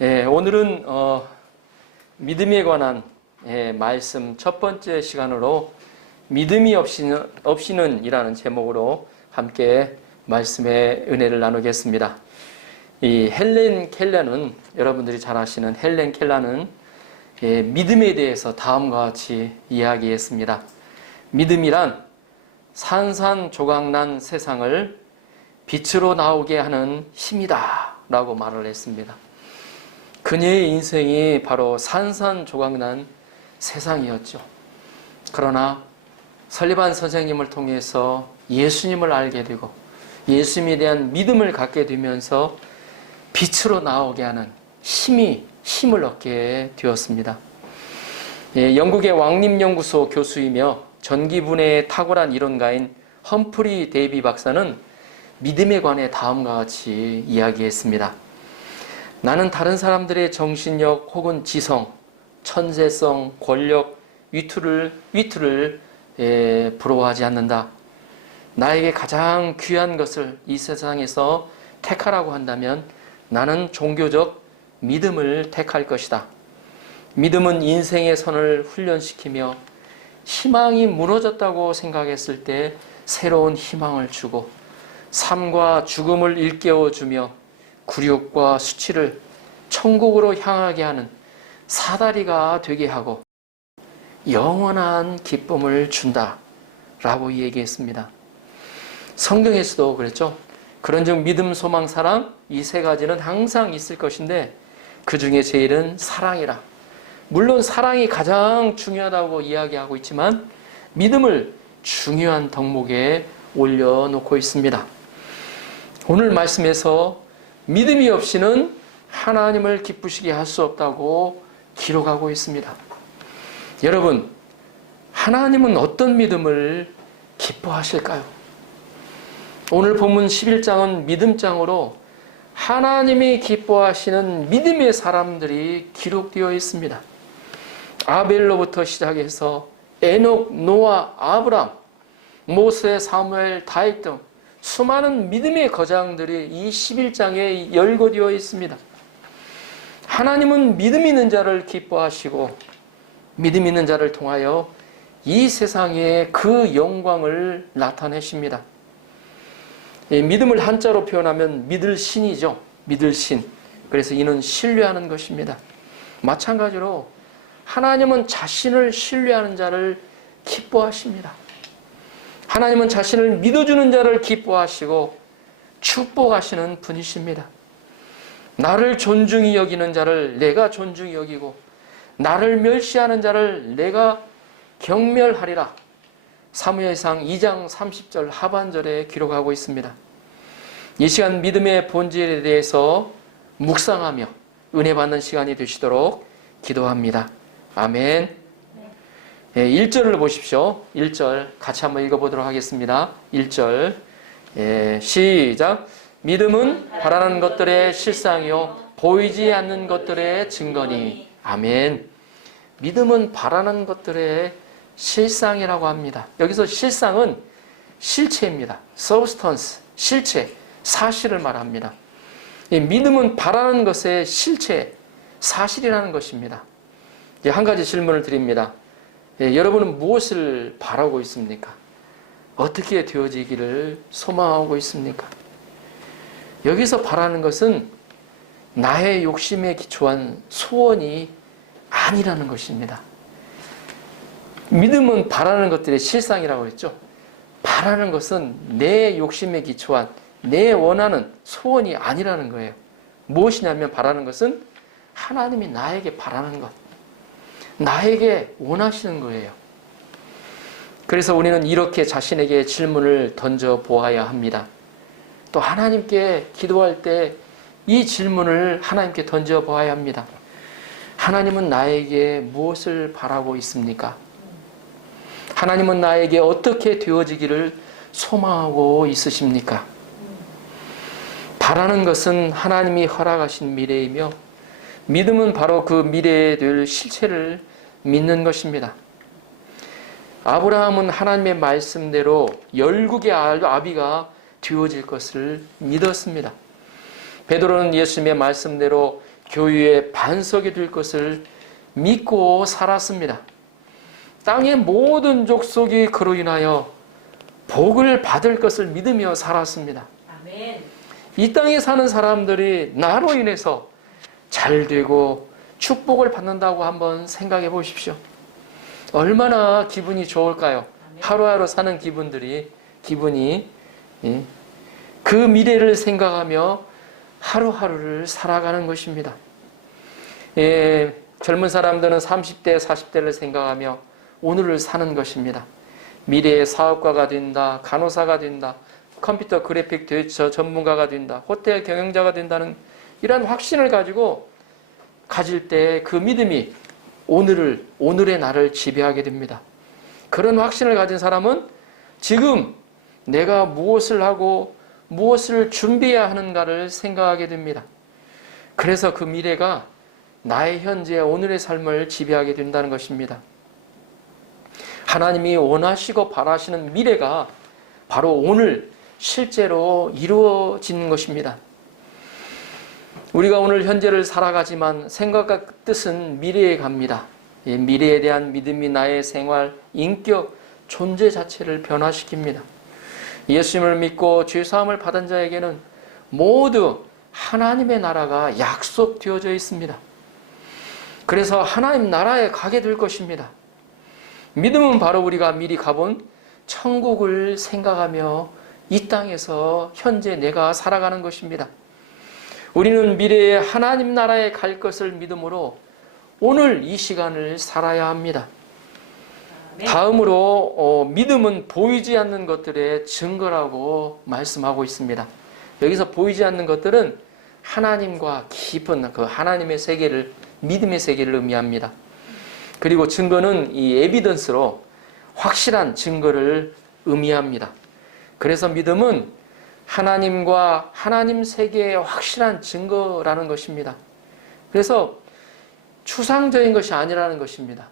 오늘은 믿음에 관한 말씀 첫 번째 시간으로 믿음이 없이는 이라는 제목으로 함께 말씀의 은혜를 나누겠습니다. 이 헬렌 켈러는 여러분들이 잘 아시는 헬렌 켈러는 믿음에 대해서 다음과 같이 이야기했습니다. 믿음이란 산산조각난 세상을 빛으로 나오게 하는 힘이다 라고 말을 했습니다. 그녀의 인생이 바로 산산조각난 세상이었죠. 그러나 설리반 선생님을 통해서 예수님을 알게 되고 예수님에 대한 믿음을 갖게 되면서 빛으로 나오게 하는 힘을 얻게 되었습니다. 영국의 왕립연구소 교수이며 전기분해에 탁월한 이론가인 험프리 데이비 박사는 믿음에 관해 다음과 같이 이야기했습니다. 나는 다른 사람들의 정신력 혹은 지성, 천재성, 권력, 위투를 부러워하지 않는다. 나에게 가장 귀한 것을 이 세상에서 택하라고 한다면 나는 종교적 믿음을 택할 것이다. 믿음은 인생의 선을 훈련시키며 희망이 무너졌다고 생각했을 때 새로운 희망을 주고 삶과 죽음을 일깨워주며 굴욕과 수치를 천국으로 향하게 하는 사다리가 되게 하고 영원한 기쁨을 준다 라고 얘기했습니다. 성경에서도 그랬죠. 그런즉 믿음, 소망, 사랑 이 세 가지는 항상 있을 것인데 그 중에 제일은 사랑이라. 물론 사랑이 가장 중요하다고 이야기하고 있지만 믿음을 중요한 덕목에 올려놓고 있습니다. 오늘 말씀에서 믿음이 없이는 하나님을 기쁘시게 할 수 없다고 기록하고 있습니다. 여러분, 하나님은 어떤 믿음을 기뻐하실까요? 오늘 본문 11장은 믿음장으로 하나님이 기뻐하시는 믿음의 사람들이 기록되어 있습니다. 아벨로부터 시작해서 에녹, 노아, 아브람, 모세, 사무엘, 다윗 등 수많은 믿음의 거장들이 이 11장에 열거되어 있습니다. 하나님은 믿음 있는 자를 기뻐하시고 믿음 있는 자를 통하여 이 세상에 그 영광을 나타내십니다. 믿음을 한자로 표현하면 믿을 신이죠. 믿을 신. 그래서 이는 신뢰하는 것입니다. 마찬가지로 하나님은 자신을 신뢰하는 자를 기뻐하십니다. 하나님은 자신을 믿어주는 자를 기뻐하시고 축복하시는 분이십니다. 나를 존중히 여기는 자를 내가 존중히 여기고 나를 멸시하는 자를 내가 경멸하리라. 사무엘상 2장 30절 하반절에 기록하고 있습니다. 이 시간 믿음의 본질에 대해서 묵상하며 은혜 받는 시간이 되시도록 기도합니다. 아멘. 1절을 보십시오. 1절 같이 한번 읽어보도록 하겠습니다. 1절 시작. 믿음은 바라는 것들의 실상이요 보이지 않는 것들의 증거니. 아멘. 믿음은 바라는 것들의 실상이라고 합니다. 여기서 실상은 실체입니다. substance, 실체, 사실을 말합니다. 믿음은 바라는 것의 실체, 사실이라는 것입니다. 한 가지 질문을 드립니다. 여러분은 무엇을 바라고 있습니까? 어떻게 되어지기를 소망하고 있습니까? 여기서 바라는 것은 나의 욕심에 기초한 소원이 아니라는 것입니다. 믿음은 바라는 것들의 실상이라고 했죠. 바라는 것은 내 욕심에 기초한 내 원하는 소원이 아니라는 거예요. 무엇이냐면 바라는 것은 하나님이 나에게 바라는 것, 나에게 원하시는 거예요. 그래서 우리는 이렇게 자신에게 질문을 던져 보아야 합니다. 또 하나님께 기도할 때 이 질문을 하나님께 던져 보아야 합니다. 하나님은 나에게 무엇을 바라고 있습니까? 하나님은 나에게 어떻게 되어지기를 소망하고 있으십니까? 바라는 것은 하나님이 허락하신 미래이며 믿음은 바로 그 미래에 될 실체를 믿는 것입니다. 아브라함은 하나님의 말씀대로 열국의 아비가 되어질 것을 믿었습니다. 베드로는 예수님의 말씀대로 교회의 반석이 될 것을 믿고 살았습니다. 땅의 모든 족속이 그로 인하여 복을 받을 것을 믿으며 살았습니다. 아멘. 이 땅에 사는 사람들이 나로 인해서 잘 되고 축복을 받는다고 한번 생각해 보십시오. 얼마나 기분이 좋을까요? 하루하루 사는 기분이 그 미래를 생각하며 하루하루를 살아가는 것입니다. 젊은 사람들은 30대, 40대를 생각하며 오늘을 사는 것입니다. 미래의 사업가가 된다, 간호사가 된다, 컴퓨터 그래픽 전문가가 된다, 호텔 경영자가 된다는 이런 확신을 가질 때 그 믿음이 오늘의 나를 지배하게 됩니다. 그런 확신을 가진 사람은 지금 내가 무엇을 하고 무엇을 준비해야 하는가를 생각하게 됩니다. 그래서 그 미래가 나의 현재 오늘의 삶을 지배하게 된다는 것입니다. 하나님이 원하시고 바라시는 미래가 바로 오늘 실제로 이루어지는 것입니다. 우리가 오늘 현재를 살아가지만 생각과 뜻은 미래에 갑니다. 미래에 대한 믿음이 나의 생활, 인격, 존재 자체를 변화시킵니다. 예수님을 믿고 죄사함을 받은 자에게는 모두 하나님의 나라가 약속되어져 있습니다. 그래서 하나님 나라에 가게 될 것입니다. 믿음은 바로 우리가 미리 가본 천국을 생각하며 이 땅에서 현재 내가 살아가는 것입니다. 우리는 미래에 하나님 나라에 갈 것을 믿음으로 오늘 이 시간을 살아야 합니다. 다음으로 믿음은 보이지 않는 것들의 증거라고 말씀하고 있습니다. 여기서 보이지 않는 것들은 하나님과 깊은 그 하나님의 세계를, 믿음의 세계를 의미합니다. 그리고 증거는 이 에비던스로 확실한 증거를 의미합니다. 그래서 믿음은 하나님과 하나님 세계의 확실한 증거라는 것입니다. 그래서 추상적인 것이 아니라는 것입니다.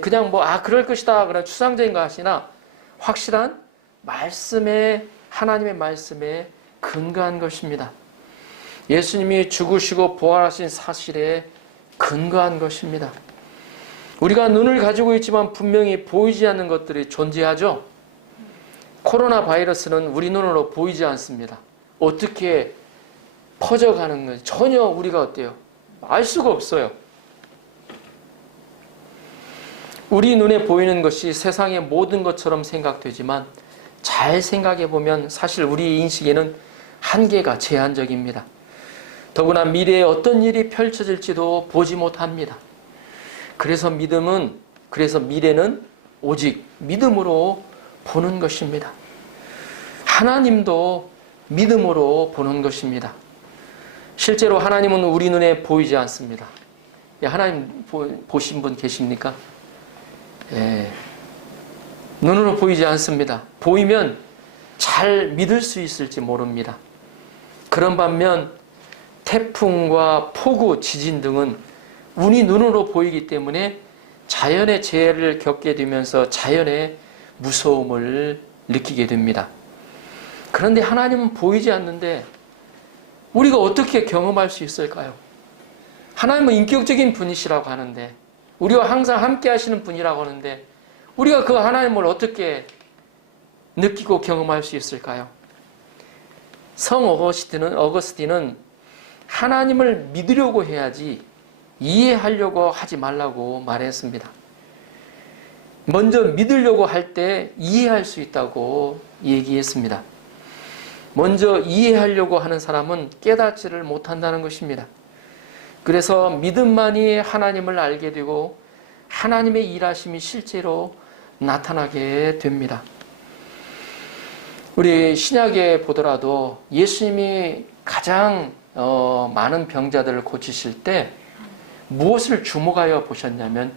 그냥 그럴 것이다 그런 추상적인 것이 아니라 확실한 하나님의 말씀에 근거한 것입니다. 예수님이 죽으시고 부활하신 사실에 근거한 것입니다. 우리가 눈을 가지고 있지만 분명히 보이지 않는 것들이 존재하죠. 코로나 바이러스는 우리 눈으로 보이지 않습니다. 어떻게 퍼져가는 건지 전혀 우리가 어때요? 알 수가 없어요. 우리 눈에 보이는 것이 세상의 모든 것처럼 생각되지만 잘 생각해 보면 사실 우리 인식에는 한계가 제한적입니다. 더구나 미래에 어떤 일이 펼쳐질지도 보지 못합니다. 그래서 미래는 오직 믿음으로 보는 것입니다. 하나님도 믿음으로 보는 것입니다. 실제로 하나님은 우리 눈에 보이지 않습니다. 하나님 보신 분 계십니까? 눈으로 보이지 않습니다. 보이면 잘 믿을 수 있을지 모릅니다. 그런 반면 태풍과 폭우, 지진 등은 우리 눈으로 보이기 때문에 자연의 재해를 겪게 되면서 자연의 무서움을 느끼게 됩니다. 그런데 하나님은 보이지 않는데 우리가 어떻게 경험할 수 있을까요? 하나님은 인격적인 분이시라고 하는데, 우리와 항상 함께 하시는 분이라고 하는데 우리가 그 하나님을 어떻게 느끼고 경험할 수 있을까요? 성 어거스틴은 하나님을 믿으려고 해야지 이해하려고 하지 말라고 말했습니다. 먼저 믿으려고 할 때 이해할 수 있다고 얘기했습니다. 먼저 이해하려고 하는 사람은 깨닫지를 못한다는 것입니다. 그래서 믿음만이 하나님을 알게 되고 하나님의 일하심이 실제로 나타나게 됩니다. 우리 신약에 보더라도 예수님이 가장 많은 병자들을 고치실 때 무엇을 주목하여 보셨냐면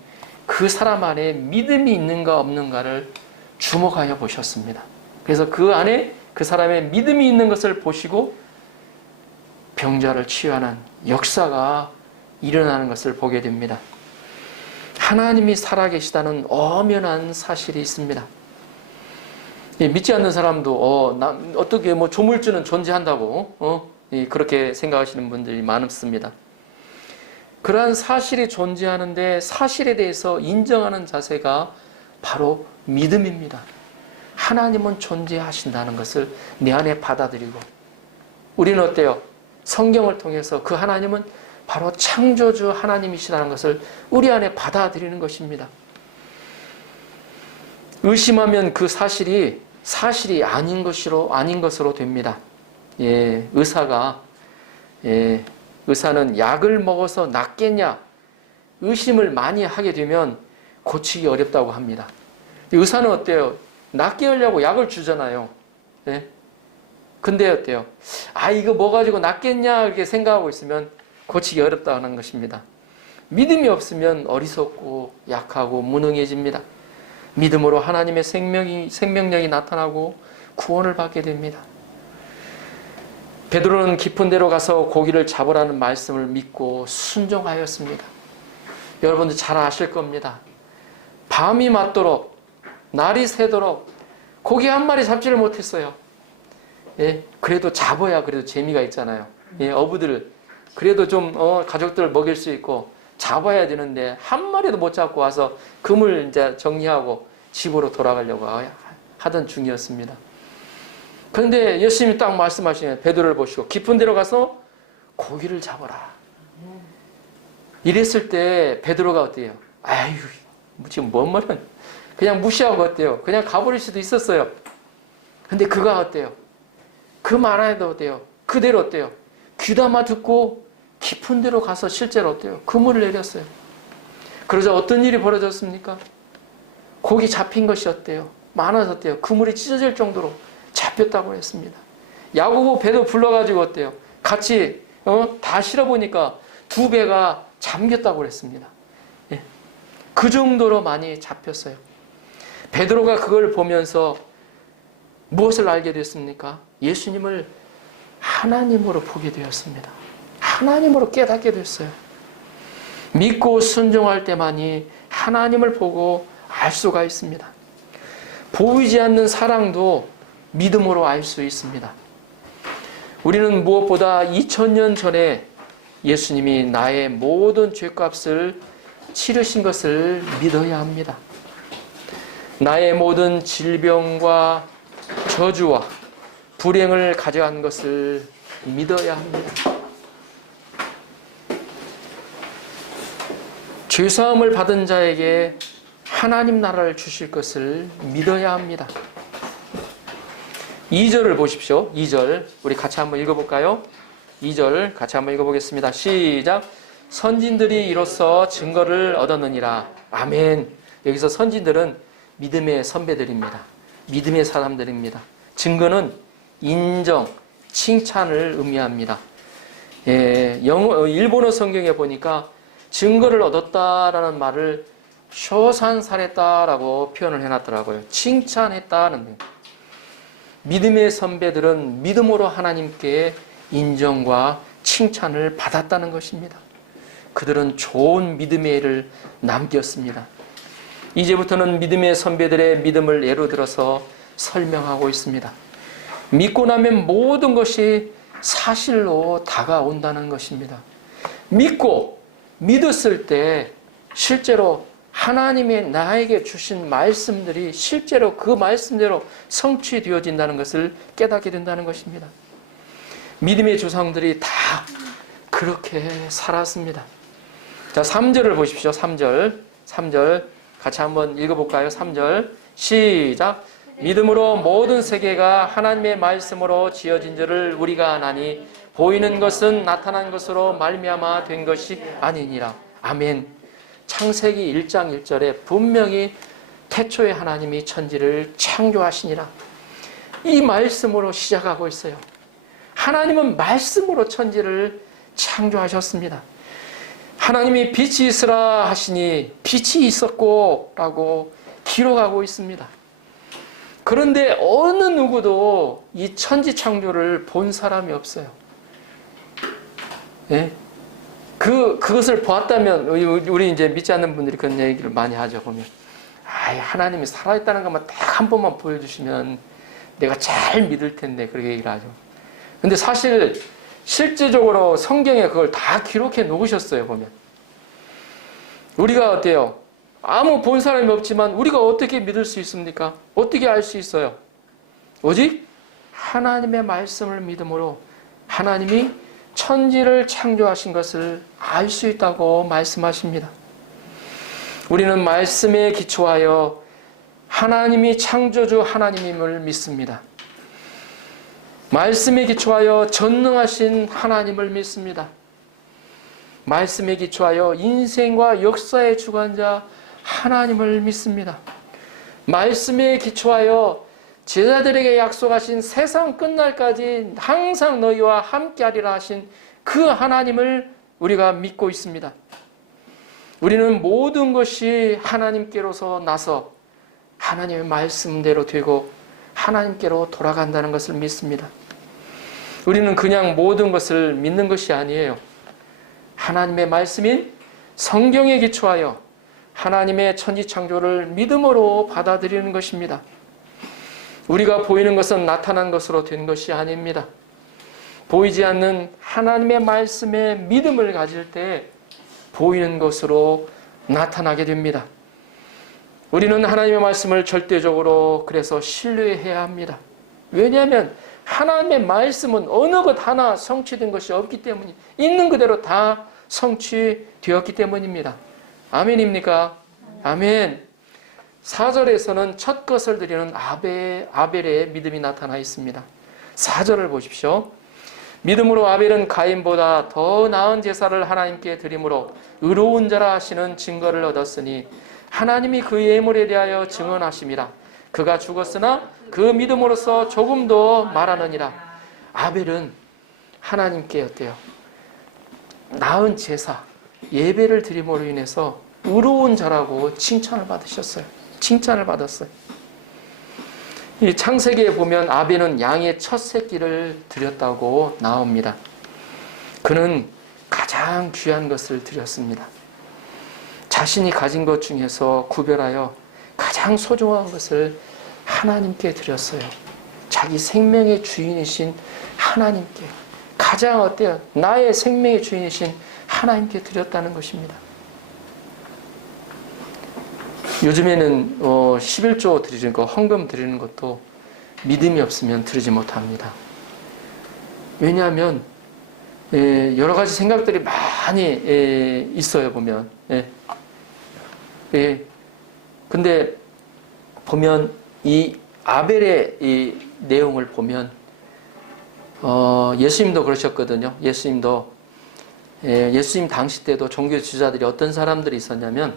그 사람 안에 믿음이 있는가 없는가를 주목하여 보셨습니다. 그래서 그 안에 그 사람의 믿음이 있는 것을 보시고 병자를 치유하는 역사가 일어나는 것을 보게 됩니다. 하나님이 살아계시다는 엄연한 사실이 있습니다. 믿지 않는 사람도 어떻게 조물주는 존재한다고 그렇게 생각하시는 분들이 많습니다. 그러한 사실이 존재하는데 사실에 대해서 인정하는 자세가 바로 믿음입니다. 하나님은 존재하신다는 것을 내 안에 받아들이고, 우리는 어때요? 성경을 통해서 그 하나님은 바로 창조주 하나님이시라는 것을 우리 안에 받아들이는 것입니다. 의심하면 그 사실이 아닌 것으로 됩니다. 의사는 약을 먹어서 낫겠냐? 의심을 많이 하게 되면 고치기 어렵다고 합니다. 의사는 어때요? 낫게 하려고 약을 주잖아요. 근데 어때요? 이거 뭐 가지고 낫겠냐? 이렇게 생각하고 있으면 고치기 어렵다는 것입니다. 믿음이 없으면 어리석고 약하고 무능해집니다. 믿음으로 하나님의 생명력이 나타나고 구원을 받게 됩니다. 베드로는 깊은 데로 가서 고기를 잡으라는 말씀을 믿고 순종하였습니다. 여러분들 잘 아실 겁니다. 밤이 맞도록, 날이 새도록 고기 한 마리 잡지를 못했어요. 그래도 잡아야 그래도 재미가 있잖아요. 어부들 그래도 좀 가족들을 먹일 수 있고 잡아야 되는데 한 마리도 못 잡고 와서 금을 이제 정리하고 집으로 돌아가려고 하던 중이었습니다. 그런데 예수님이 딱 말씀하시는 베드로를 보시고 깊은 데로 가서 고기를 잡아라. 이랬을 때 베드로가 어때요? 아유, 지금 뭔 말은 그냥 무시하고 어때요? 그냥 가버릴 수도 있었어요. 근데 그가 어때요? 그 말 안 해도 어때요? 그대로 어때요? 귀담아 듣고 깊은 데로 가서 실제로 어때요? 그물을 내렸어요. 그러자 어떤 일이 벌어졌습니까? 고기 잡힌 것이 어때요? 많아서 어때요? 그물이 찢어질 정도로 잡혔다고 했습니다. 야고보 배도 불러가지고 어때요? 같이 다 실어보니까 2배가 잠겼다고 그랬습니다. 그 정도로 많이 잡혔어요. 베드로가 그걸 보면서 무엇을 알게 됐습니까? 예수님을 하나님으로 보게 되었습니다. 하나님으로 깨닫게 됐어요. 믿고 순종할 때만이 하나님을 보고 알 수가 있습니다. 보이지 않는 사랑도 믿음으로 알 수 있습니다. 우리는 무엇보다 2000년 전에 예수님이 나의 모든 죄값을 치르신 것을 믿어야 합니다. 나의 모든 질병과 저주와 불행을 가져간 것을 믿어야 합니다. 죄사함을 받은 자에게 하나님 나라를 주실 것을 믿어야 합니다. 2절을 보십시오. 2절 우리 같이 한번 읽어볼까요? 2절 같이 한번 읽어보겠습니다. 시작. 선진들이 이로써 증거를 얻었느니라. 아멘. 여기서 선진들은 믿음의 선배들입니다. 믿음의 사람들입니다. 증거는 인정, 칭찬을 의미합니다. 일본어 성경에 보니까 증거를 얻었다라는 말을 쇼산사했다라고 표현을 해놨더라고요. 칭찬했다는 거예요. 믿음의 선배들은 믿음으로 하나님께 인정과 칭찬을 받았다는 것입니다. 그들은 좋은 믿음의 애를 남겼습니다. 이제부터는 믿음의 선배들의 믿음을 예로 들어서 설명하고 있습니다. 믿고 나면 모든 것이 사실로 다가온다는 것입니다. 믿었을 때 실제로 하나님의 나에게 주신 말씀들이 실제로 그 말씀대로 성취되어진다는 것을 깨닫게 된다는 것입니다. 믿음의 조상들이 다 그렇게 살았습니다. 자, 3절을 보십시오. 3절 같이 한번 읽어볼까요? 3절 시작. 믿음으로 모든 세계가 하나님의 말씀으로 지어진 줄을 우리가 아나니 보이는 것은 나타난 것으로 말미암아 된 것이 아니니라. 아멘. 창세기 1장 1절에 분명히 태초에 하나님이 천지를 창조하시니라. 이 말씀으로 시작하고 있어요. 하나님은 말씀으로 천지를 창조하셨습니다. 하나님이 빛이 있으라 하시니 빛이 있었고 라고 기록하고 있습니다. 그런데 어느 누구도 이 천지 창조를 본 사람이 없어요. 그것을 보았다면, 우리 이제 믿지 않는 분들이 그런 얘기를 많이 하죠, 보면. 하나님이 살아있다는 것만 딱 한 번만 보여주시면 내가 잘 믿을 텐데, 그렇게 얘기를 하죠. 근데 사실, 실제적으로 성경에 그걸 다 기록해 놓으셨어요, 보면. 우리가 어때요? 아무 본 사람이 없지만 우리가 어떻게 믿을 수 있습니까? 어떻게 알 수 있어요? 오직 하나님의 말씀을 믿음으로 하나님이 천지를 창조하신 것을 알 수 있다고 말씀하십니다. 우리는 말씀에 기초하여 하나님이 창조주 하나님임을 믿습니다. 말씀에 기초하여 전능하신 하나님을 믿습니다. 말씀에 기초하여 인생과 역사의 주관자 하나님을 믿습니다. 말씀에 기초하여 제자들에게 약속하신 세상 끝날까지 항상 너희와 함께하리라 하신 그 하나님을 우리가 믿고 있습니다. 우리는 모든 것이 하나님께로서 나서 하나님의 말씀대로 되고 하나님께로 돌아간다는 것을 믿습니다. 우리는 그냥 모든 것을 믿는 것이 아니에요. 하나님의 말씀인 성경에 기초하여 하나님의 천지창조를 믿음으로 받아들이는 것입니다. 우리가 보이는 것은 나타난 것으로 된 것이 아닙니다. 보이지 않는 하나님의 말씀에 믿음을 가질 때 보이는 것으로 나타나게 됩니다. 우리는 하나님의 말씀을 절대적으로 그래서 신뢰해야 합니다. 왜냐하면 하나님의 말씀은 어느 것 하나 성취된 것이 없기 때문이 있는 그대로 다 성취되었기 때문입니다. 아멘입니까? 아멘. 4절에서는 첫 것을 드리는 아벨의 믿음이 나타나 있습니다. 4절을 보십시오. 믿음으로 아벨은 가인보다 더 나은 제사를 하나님께 드림으로 의로운 자라 하시는 증거를 얻었으니 하나님이 그 예물에 대하여 증언하심이라. 그가 죽었으나 그 믿음으로써 조금도 말하느니라. 아벨은 하나님께 어때요? 나은 제사, 예배를 드림으로 인해서 의로운 자라고 칭찬을 받으셨어요. 칭찬을 받았어요. 이 창세기에 보면 아벨은 양의 첫 새끼를 드렸다고 나옵니다. 그는 가장 귀한 것을 드렸습니다. 자신이 가진 것 중에서 구별하여 가장 소중한 것을 하나님께 드렸어요. 자기 생명의 주인이신 하나님께 가장 어때요? 나의 생명의 주인이신 하나님께 드렸다는 것입니다. 요즘에는 11조 드리는 거, 헌금 드리는 것도 믿음이 없으면 드리지 못합니다. 왜냐하면 여러 가지 생각들이 많이 있어요. 보면. 근데 보면 이 아벨의 이 내용을 보면 예수님도 그러셨거든요. 예수님도 예수님 당시 때도 종교 지도자들이 어떤 사람들이 있었냐면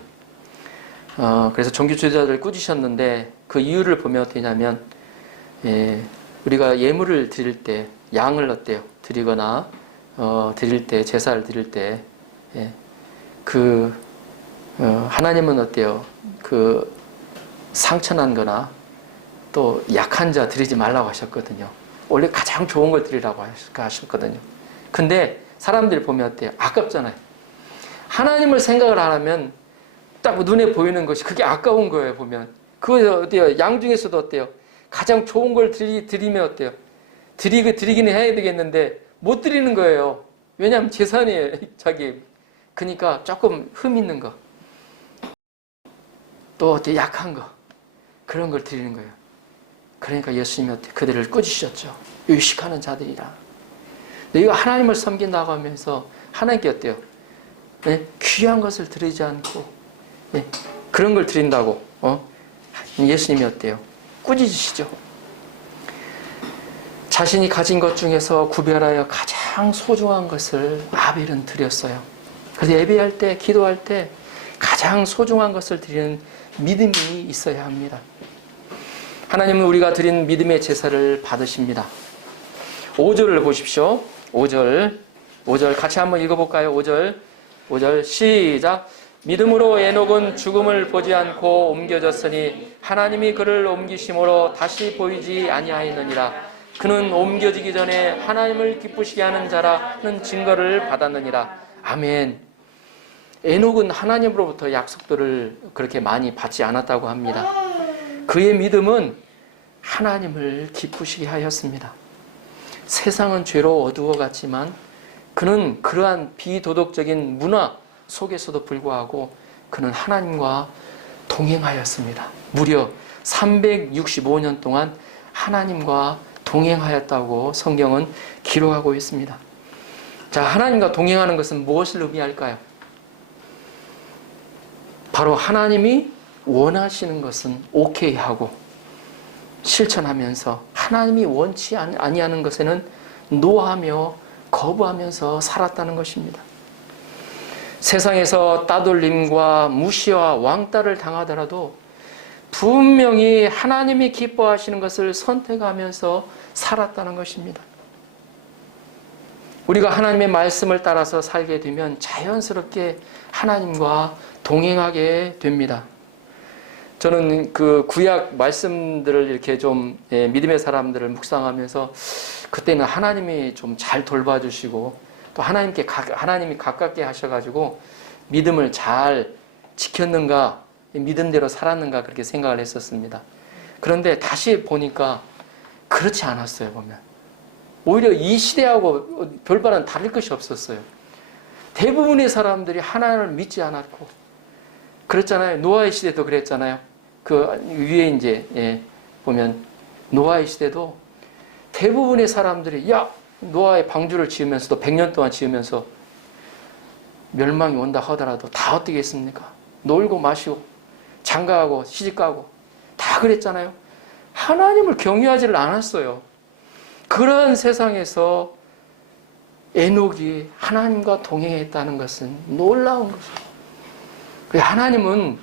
그래서 종교 지도자들을 꾸짖으셨는데 그 이유를 보면 어떠냐면 우리가 예물을 드릴 때 양을 어때요? 드리거나 드릴 때 제사를 드릴 때 하나님은 어때요? 그 상처난 거나 또 약한 자 드리지 말라고 하셨거든요. 원래 가장 좋은 걸 드리라고 하셨거든요. 근데 사람들이 보면 어때요? 아깝잖아요. 하나님을 생각을 안 하면 딱 눈에 보이는 것이 그게 아까운 거예요. 보면 그거 어때요? 양 중에서도 어때요? 가장 좋은 걸 드리면 어때요? 드리기는 해야 되겠는데 못 드리는 거예요. 왜냐하면 재산이에요. 자기. 그러니까 조금 흠 있는 거, 또 어때 약한 거, 그런 걸 드리는 거예요. 그러니까 예수님이 어때 그들을 꾸짖으셨죠. 의식하는 자들이라. 너희가 하나님을 섬긴다고 하면서 하나님께 어때요? 귀한 것을 드리지 않고 그런 걸 드린다고 예수님이 어때요? 꾸짖으시죠. 자신이 가진 것 중에서 구별하여 가장 소중한 것을 아벨은 드렸어요. 그래서 예배할 때, 기도할 때 가장 소중한 것을 드리는 믿음이 있어야 합니다. 하나님은 우리가 드린 믿음의 제사를 받으십니다. 5절을 보십시오. 5절 같이 한번 읽어볼까요? 5절 시작. 믿음으로 에녹은 죽음을 보지 않고 옮겨졌으니 하나님이 그를 옮기심으로 다시 보이지 아니하였느니라. 그는 옮겨지기 전에 하나님을 기쁘시게 하는 자라는 증거를 받았느니라. 아멘. 에녹은 하나님으로부터 약속들을 그렇게 많이 받지 않았다고 합니다. 그의 믿음은 하나님을 기쁘시게 하였습니다. 세상은 죄로 어두워갔지만 그는 그러한 비도덕적인 문화 속에서도 불구하고 그는 하나님과 동행하였습니다. 무려 365년 동안 하나님과 동행하였다고 성경은 기록하고 있습니다. 자, 하나님과 동행하는 것은 무엇을 의미할까요? 바로 하나님이 원하시는 것은 오케이 하고 실천하면서 하나님이 원치 아니하는 것에는 노하며 거부하면서 살았다는 것입니다. 세상에서 따돌림과 무시와 왕따를 당하더라도 분명히 하나님이 기뻐하시는 것을 선택하면서 살았다는 것입니다. 우리가 하나님의 말씀을 따라서 살게 되면 자연스럽게 하나님과 동행하게 됩니다. 저는 그 구약 말씀들을 이렇게 좀 믿음의 사람들을 묵상하면서 그때는 하나님이 좀 잘 돌봐주시고 또 하나님이 가깝게 하셔가지고 믿음을 잘 지켰는가, 믿음대로 살았는가 그렇게 생각을 했었습니다. 그런데 다시 보니까 그렇지 않았어요. 보면 오히려 이 시대하고 별바는 다를 것이 없었어요. 대부분의 사람들이 하나님을 믿지 않았고 그랬잖아요. 노아의 시대도 그랬잖아요. 그 위에 이제 보면 노아의 시대도 대부분의 사람들이 노아의 방주를 지으면서도 100년 동안 지으면서 멸망이 온다 하더라도 다 어떻게 했습니까? 놀고 마시고 장가가고 시집가고 다 그랬잖아요. 하나님을 경외하지를 않았어요. 그런 세상에서 에녹이 하나님과 동행했다는 것은 놀라운 것이에요. 하나님은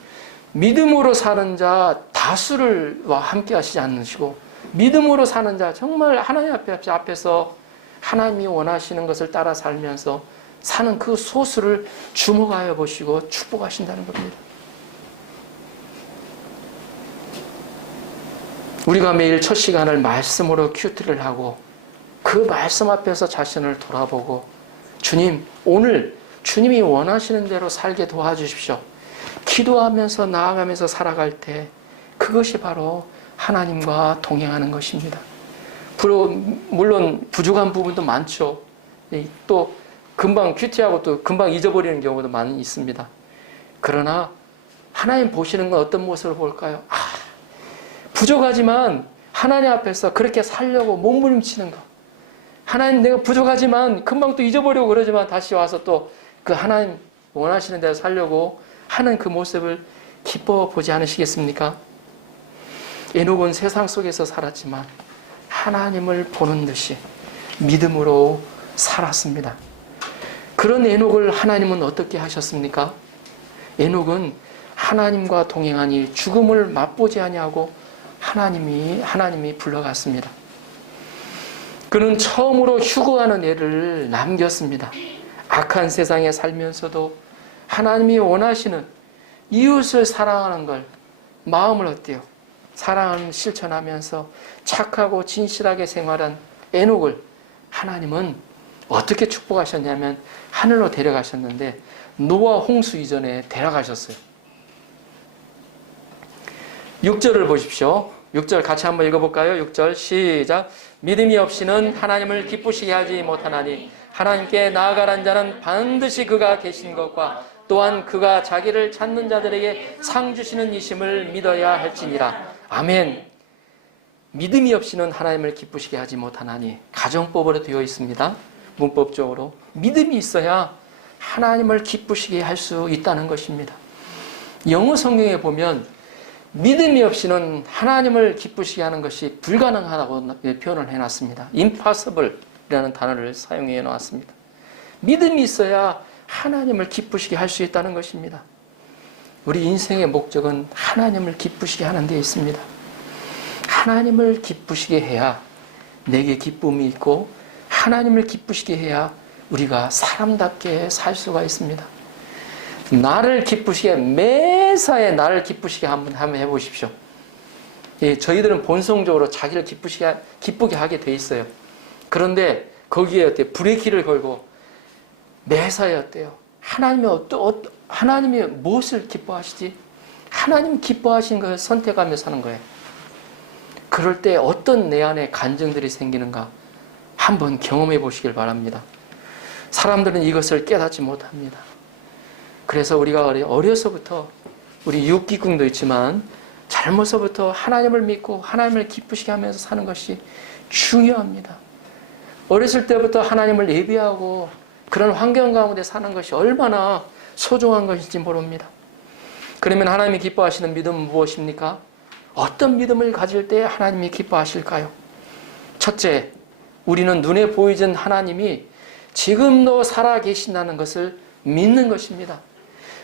믿음으로 사는 자 다수를와 함께 하시지 않으시고 믿음으로 사는 자 정말 하나님 앞에서 하나님이 원하시는 것을 따라 살면서 사는 그 소수를 주목하여 보시고 축복하신다는 겁니다. 우리가 매일 첫 시간을 말씀으로 큐티를 하고 그 말씀 앞에서 자신을 돌아보고 주님, 오늘 주님이 원하시는 대로 살게 도와주십시오. 기도하면서 나아가면서 살아갈 때 그것이 바로 하나님과 동행하는 것입니다. 물론 부족한 부분도 많죠. 또 금방 큐티하고 또 금방 잊어버리는 경우도 많이 있습니다. 그러나 하나님 보시는 건 어떤 모습을 볼까요? 부족하지만 하나님 앞에서 그렇게 살려고 몸부림치는 거. 하나님, 내가 부족하지만 금방 또 잊어버리고 그러지만 다시 와서 또 그 하나님 원하시는 대로 살려고 하는 그 모습을 기뻐 보지 않으시겠습니까? 에녹은 세상 속에서 살았지만 하나님을 보는 듯이 믿음으로 살았습니다. 그런 에녹을 하나님은 어떻게 하셨습니까? 에녹은 하나님과 동행하니 죽음을 맛보지 아니하고 하나님이 불러갔습니다. 그는 처음으로 휴거하는 애를 남겼습니다. 악한 세상에 살면서도 하나님이 원하시는 이웃을 사랑하는 걸 마음을 어때요? 사랑을 실천하면서 착하고 진실하게 생활한 에녹을 하나님은 어떻게 축복하셨냐면 하늘로 데려가셨는데 노아 홍수 이전에 데려가셨어요. 6절을 보십시오. 6절 같이 한번 읽어볼까요? 6절 시작. 믿음이 없이는 하나님을 기쁘시게 하지 못하나니 하나님께 나아가는 자는 반드시 그가 계신 것과 또한 그가 자기를 찾는 자들에게 상 주시는 이심을 믿어야 할지니라. 아멘. 믿음이 없이는 하나님을 기쁘시게 하지 못하나니 가정법으로 되어 있습니다. 문법적으로 믿음이 있어야 하나님을 기쁘시게 할 수 있다는 것입니다. 영어 성경에 보면 믿음이 없이는 하나님을 기쁘시게 하는 것이 불가능하다고 표현을 해놨습니다. impossible이라는 단어를 사용해 놓았습니다. 믿음이 있어야 하나님을 기쁘시게 할 수 있다는 것입니다. 우리 인생의 목적은 하나님을 기쁘시게 하는 데 있습니다. 하나님을 기쁘시게 해야 내게 기쁨이 있고 하나님을 기쁘시게 해야 우리가 사람답게 살 수가 있습니다. 나를 기쁘시게, 매사에 나를 기쁘시게 한번 해보십시오. 예, 저희들은 본성적으로 자기를 기쁘게 하게 돼 있어요. 그런데 거기에 어때요? 브레이크를 걸고 매사에 어때요? 하나님이 무엇을 기뻐하시지? 하나님 기뻐하시는 것을 선택하며 사는 거예요. 그럴 때 어떤 내 안에 간증들이 생기는가 한번 경험해 보시길 바랍니다. 사람들은 이것을 깨닫지 못합니다. 그래서 우리가 어려서부터 우리 육기궁도 있지만 젊어서부터 하나님을 믿고 하나님을 기쁘시게 하면서 사는 것이 중요합니다. 어렸을 때부터 하나님을 예비하고 그런 환경 가운데 사는 것이 얼마나 소중한 것인지 모릅니다. 그러면 하나님이 기뻐하시는 믿음은 무엇입니까? 어떤 믿음을 가질 때 하나님이 기뻐하실까요? 첫째, 우리는 눈에 보이는 하나님이 지금도 살아계신다는 것을 믿는 것입니다.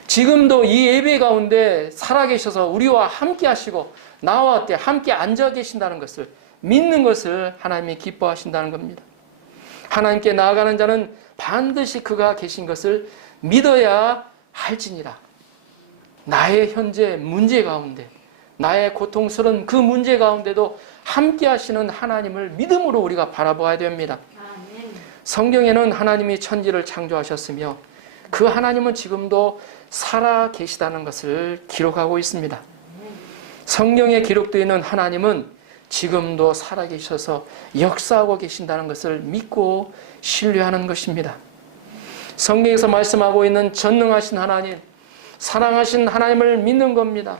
지금도 이 예배 가운데 살아계셔서 우리와 함께 하시고 나와 함께 앉아 계신다는 것을 믿는 것을 하나님이 기뻐하신다는 겁니다. 하나님께 나아가는 자는 반드시 그가 계신 것을 믿어야 할지니라. 나의 현재 문제 가운데, 나의 고통스러운 그 문제 가운데도 함께 하시는 하나님을 믿음으로 우리가 바라봐야 됩니다. 성경에는 하나님이 천지를 창조하셨으며 그 하나님은 지금도 살아 계시다는 것을 기록하고 있습니다. 성경에 기록되어 있는 하나님은 지금도 살아 계셔서 역사하고 계신다는 것을 믿고 신뢰하는 것입니다. 성경에서 말씀하고 있는 전능하신 하나님, 사랑하신 하나님을 믿는 겁니다.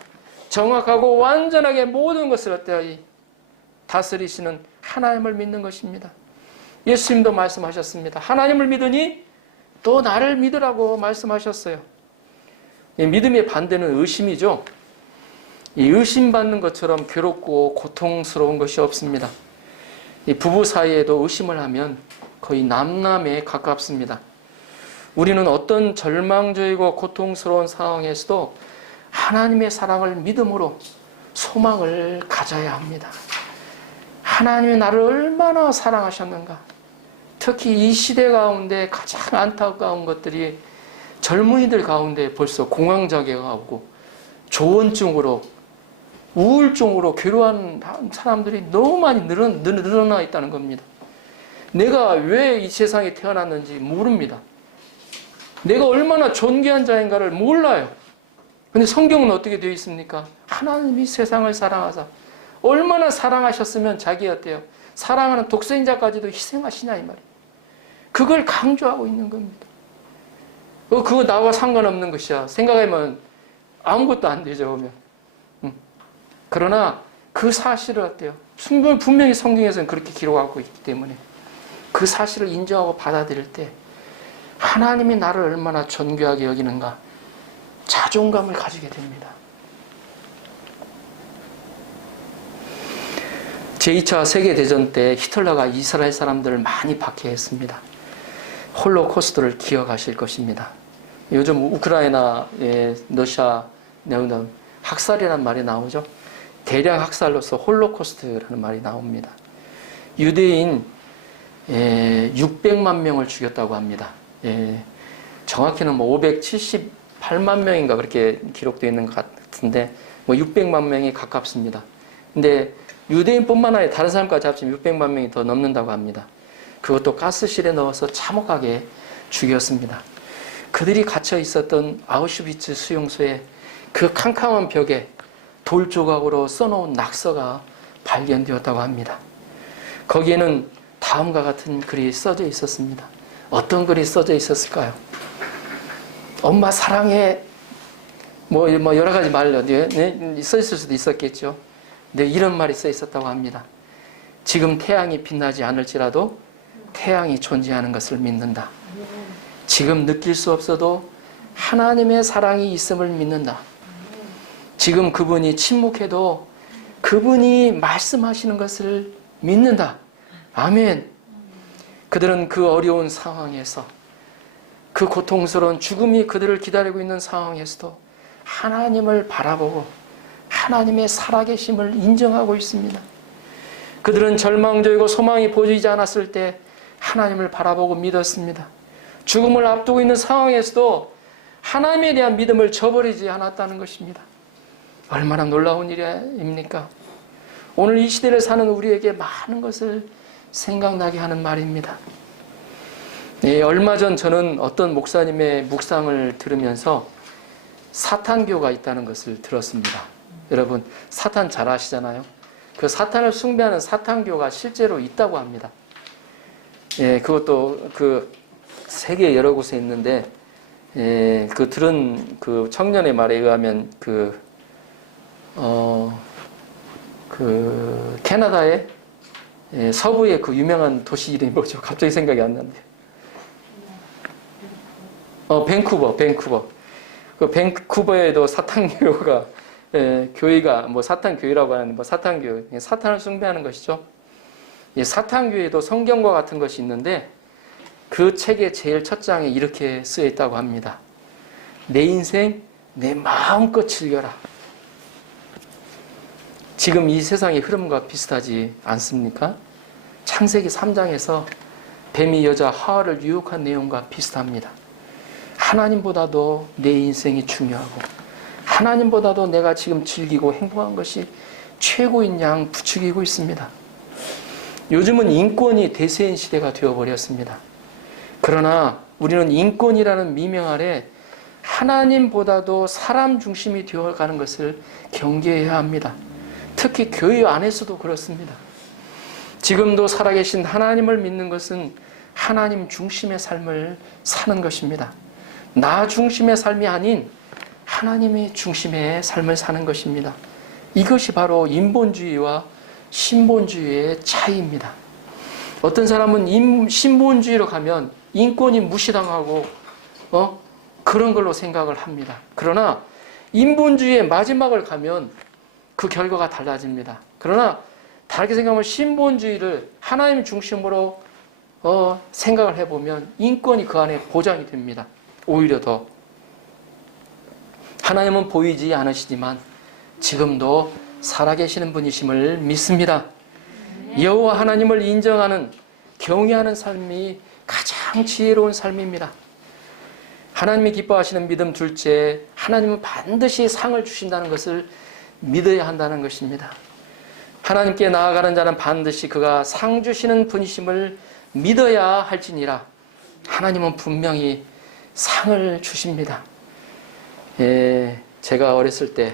정확하고 완전하게 모든 것을 어때요? 다스리시는 하나님을 믿는 것입니다. 예수님도 말씀하셨습니다. 하나님을 믿으니 또 나를 믿으라고 말씀하셨어요. 이 믿음의 반대는 의심이죠. 이 의심받는 것처럼 괴롭고 고통스러운 것이 없습니다. 이 부부 사이에도 의심을 하면 거의 남남에 가깝습니다. 우리는 어떤 절망적이고 고통스러운 상황에서도 하나님의 사랑을 믿음으로 소망을 가져야 합니다. 하나님이 나를 얼마나 사랑하셨는가. 특히 이 시대 가운데 가장 안타까운 것들이 젊은이들 가운데 벌써 공황장애가 오고 조언증으로 우울증으로 괴로워하는 사람들이 너무 많이 늘어나 있다는 겁니다. 내가 왜 이 세상에 태어났는지 모릅니다. 내가 얼마나 존귀한 자인가를 몰라요. 근데 성경은 어떻게 되어 있습니까? 하나님이 세상을 사랑하사 얼마나 사랑하셨으면 자기 어때요? 사랑하는 독생자까지도 희생하시냐 이 말이에요. 그걸 강조하고 있는 겁니다. 그거 나와 상관없는 것이야. 생각하면 아무것도 안 되죠. 보면. 그러나 그 사실을 어때요? 분명히 성경에서는 그렇게 기록하고 있기 때문에 그 사실을 인정하고 받아들일 때 하나님이 나를 얼마나 존귀하게 여기는가 자존감을 가지게 됩니다. 제2차 세계대전 때 히틀러가 이스라엘 사람들을 많이 박해했습니다. 홀로코스트를 기억하실 것입니다. 요즘 우크라이나에 러시아 내오는 학살이라는 말이 나오죠. 대량 학살로서 홀로코스트라는 말이 나옵니다. 유대인 600만 명을 죽였다고 합니다. 정확히는 578만 명인가 그렇게 기록되어 있는 것 같은데 600만 명이 가깝습니다. 근데 유대인뿐만 아니라 다른 사람까지 합치면 600만 명이 더 넘는다고 합니다. 그것도 가스실에 넣어서 참혹하게 죽였습니다. 그들이 갇혀 있었던 아우슈비츠 수용소에 그 캄캄한 벽에 돌 조각으로 써놓은 낙서가 발견되었다고 합니다. 거기에는 다음과 같은 글이 써져 있었습니다. 어떤 글이 써져 있었을까요? 엄마 사랑해. 뭐 여러 가지 말로 써 있을 수도 있었겠죠. 근데 이런 말이 써 있었다고 합니다. 지금 태양이 빛나지 않을지라도 태양이 존재하는 것을 믿는다. 지금 느낄 수 없어도 하나님의 사랑이 있음을 믿는다. 지금 그분이 침묵해도 그분이 말씀하시는 것을 믿는다. 아멘. 그들은 그 어려운 상황에서 그 고통스러운 죽음이 그들을 기다리고 있는 상황에서도 하나님을 바라보고 하나님의 살아계심을 인정하고 있습니다. 그들은 절망적이고 소망이 보이지 않았을 때 하나님을 바라보고 믿었습니다. 죽음을 앞두고 있는 상황에서도 하나님에 대한 믿음을 저버리지 않았다는 것입니다. 얼마나 놀라운 일입니까? 오늘 이 시대를 사는 우리에게 많은 것을 생각나게 하는 말입니다. 얼마 전 저는 어떤 목사님의 묵상을 들으면서 사탄교가 있다는 것을 들었습니다. 여러분 사탄 잘 아시잖아요. 그 사탄을 숭배하는 사탄교가 실제로 있다고 합니다. 그것도 그 세계 여러 곳에 있는데 그 들은 그 청년의 말에 의하면 캐나다의 서부의 그 유명한 도시 이름이 뭐죠? 갑자기 생각이 안 나는데. 밴쿠버. 그 밴쿠버에도 사탄교가 교회가 뭐 사탄교회라고 하는데 뭐 사탄교회, 사탄을 숭배하는 것이죠. 사탄교회도 성경과 같은 것이 있는데 그 책의 제일 첫 장에 이렇게 쓰여 있다고 합니다. 내 인생 내 마음껏 즐겨라. 지금 이 세상의 흐름과 비슷하지 않습니까? 창세기 3장에서 뱀이 여자 하와를 유혹한 내용과 비슷합니다. 하나님보다도 내 인생이 중요하고 하나님보다도 내가 지금 즐기고 행복한 것이 최고인 양 부추기고 있습니다. 요즘은 인권이 대세인 시대가 되어버렸습니다. 그러나 우리는 인권이라는 미명 아래 하나님보다도 사람 중심이 되어가는 것을 경계해야 합니다. 특히 교회 안에서도 그렇습니다. 지금도 살아계신 하나님을 믿는 것은 하나님 중심의 삶을 사는 것입니다. 나 중심의 삶이 아닌 하나님의 중심의 삶을 사는 것입니다. 이것이 바로 인본주의와 신본주의의 차이입니다. 어떤 사람은 신본주의로 가면 인권이 무시당하고 그런 걸로 생각을 합니다. 그러나 인본주의의 마지막을 가면 그 결과가 달라집니다. 그러나 다르게 생각하면 신본주의를 하나님 중심으로 생각을 해보면 인권이 그 안에 보장이 됩니다. 오히려 더 하나님은 보이지 않으시지만 지금도 살아계시는 분이심을 믿습니다. 여호와 하나님을 인정하는 경외하는 삶이 가장 지혜로운 삶입니다. 하나님이 기뻐하시는 믿음 둘째, 하나님은 반드시 상을 주신다는 것을 믿어야 한다는 것입니다. 하나님께 나아가는 자는 반드시 그가 상 주시는 분이심을 믿어야 할지니라. 하나님은 분명히 상을 주십니다. 제가 어렸을 때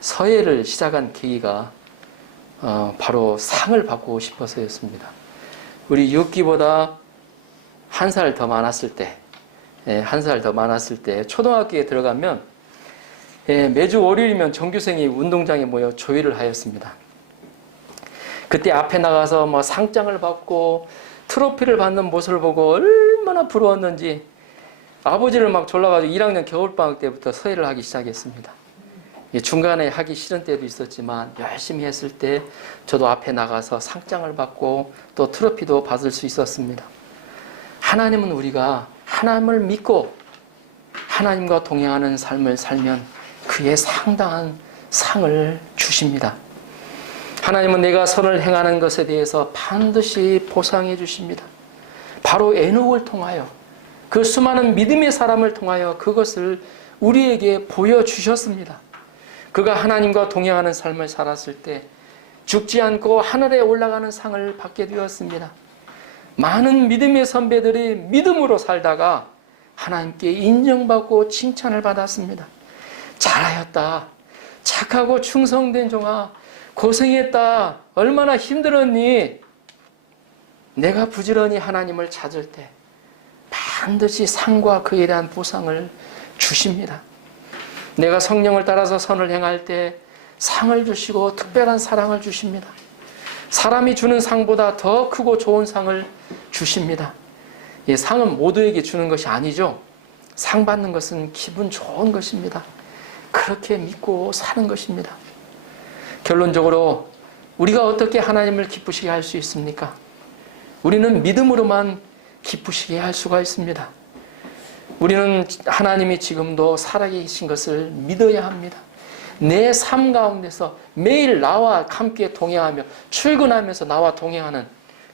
서예를 시작한 계기가 바로 상을 받고 싶어서였습니다. 우리 6기보다 한 살 더 많았을 때 초등학교에 들어가면 매주 월요일이면 전교생이 운동장에 모여 조회를 하였습니다. 그때 앞에 나가서 뭐 상장을 받고 트로피를 받는 모습을 보고 얼마나 부러웠는지 아버지를 막 졸라가지고 1학년 겨울방학 때부터 서예를 하기 시작했습니다. 중간에 하기 싫은 때도 있었지만 열심히 했을 때 저도 앞에 나가서 상장을 받고 또 트로피도 받을 수 있었습니다. 하나님은 우리가 하나님을 믿고 하나님과 동행하는 삶을 살면 그에 상당한 상을 주십니다. 하나님은 내가 선을 행하는 것에 대해서 반드시 보상해 주십니다. 바로 에녹을 통하여 그 수많은 믿음의 사람을 통하여 그것을 우리에게 보여주셨습니다. 그가 하나님과 동행하는 삶을 살았을 때 죽지 않고 하늘에 올라가는 상을 받게 되었습니다. 많은 믿음의 선배들이 믿음으로 살다가 하나님께 인정받고 칭찬을 받았습니다. 잘하였다. 착하고 충성된 종아. 고생했다. 얼마나 힘들었니? 내가 부지런히 하나님을 찾을 때 반드시 상과 그에 대한 보상을 주십니다. 내가 성령을 따라서 선을 행할 때 상을 주시고 특별한 사랑을 주십니다. 사람이 주는 상보다 더 크고 좋은 상을 주십니다. 이 상은 모두에게 주는 것이 아니죠. 상 받는 것은 기분 좋은 것입니다. 그렇게 믿고 사는 것입니다. 결론적으로 우리가 어떻게 하나님을 기쁘시게 할 수 있습니까? 우리는 믿음으로만 기쁘시게 할 수가 있습니다. 우리는 하나님이 지금도 살아계신 것을 믿어야 합니다. 내 삶 가운데서 매일 나와 함께 동행하며 출근하면서 나와 동행하는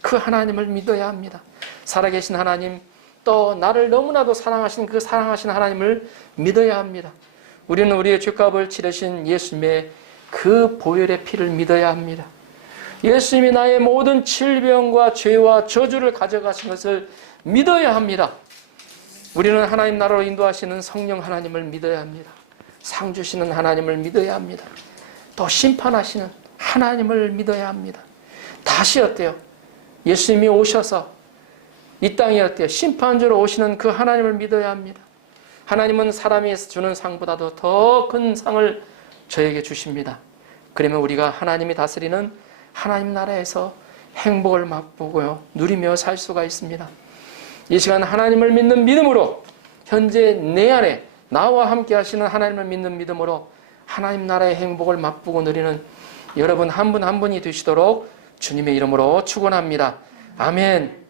그 하나님을 믿어야 합니다. 살아계신 하나님, 또 나를 너무나도 사랑하신 그 사랑하신 하나님을 믿어야 합니다. 우리는 우리의 죄값을 치르신 예수님의 그 보혈의 피를 믿어야 합니다. 예수님이 나의 모든 질병과 죄와 저주를 가져가신 것을 믿어야 합니다. 우리는 하나님 나라로 인도하시는 성령 하나님을 믿어야 합니다. 상 주시는 하나님을 믿어야 합니다. 또 심판하시는 하나님을 믿어야 합니다. 다시 어때요? 예수님이 오셔서 이 땅에 할 때 심판주로 오시는 그 하나님을 믿어야 합니다. 하나님은 사람이 주는 상보다도 더 큰 상을 저에게 주십니다. 그러면 우리가 하나님이 다스리는 하나님 나라에서 행복을 맛보고요, 누리며 살 수가 있습니다. 이 시간 하나님을 믿는 믿음으로, 현재 내 안에 나와 함께 하시는 하나님을 믿는 믿음으로 하나님 나라의 행복을 맛보고 누리는 여러분 한 분 한 분이 되시도록 주님의 이름으로 축원합니다. 아멘.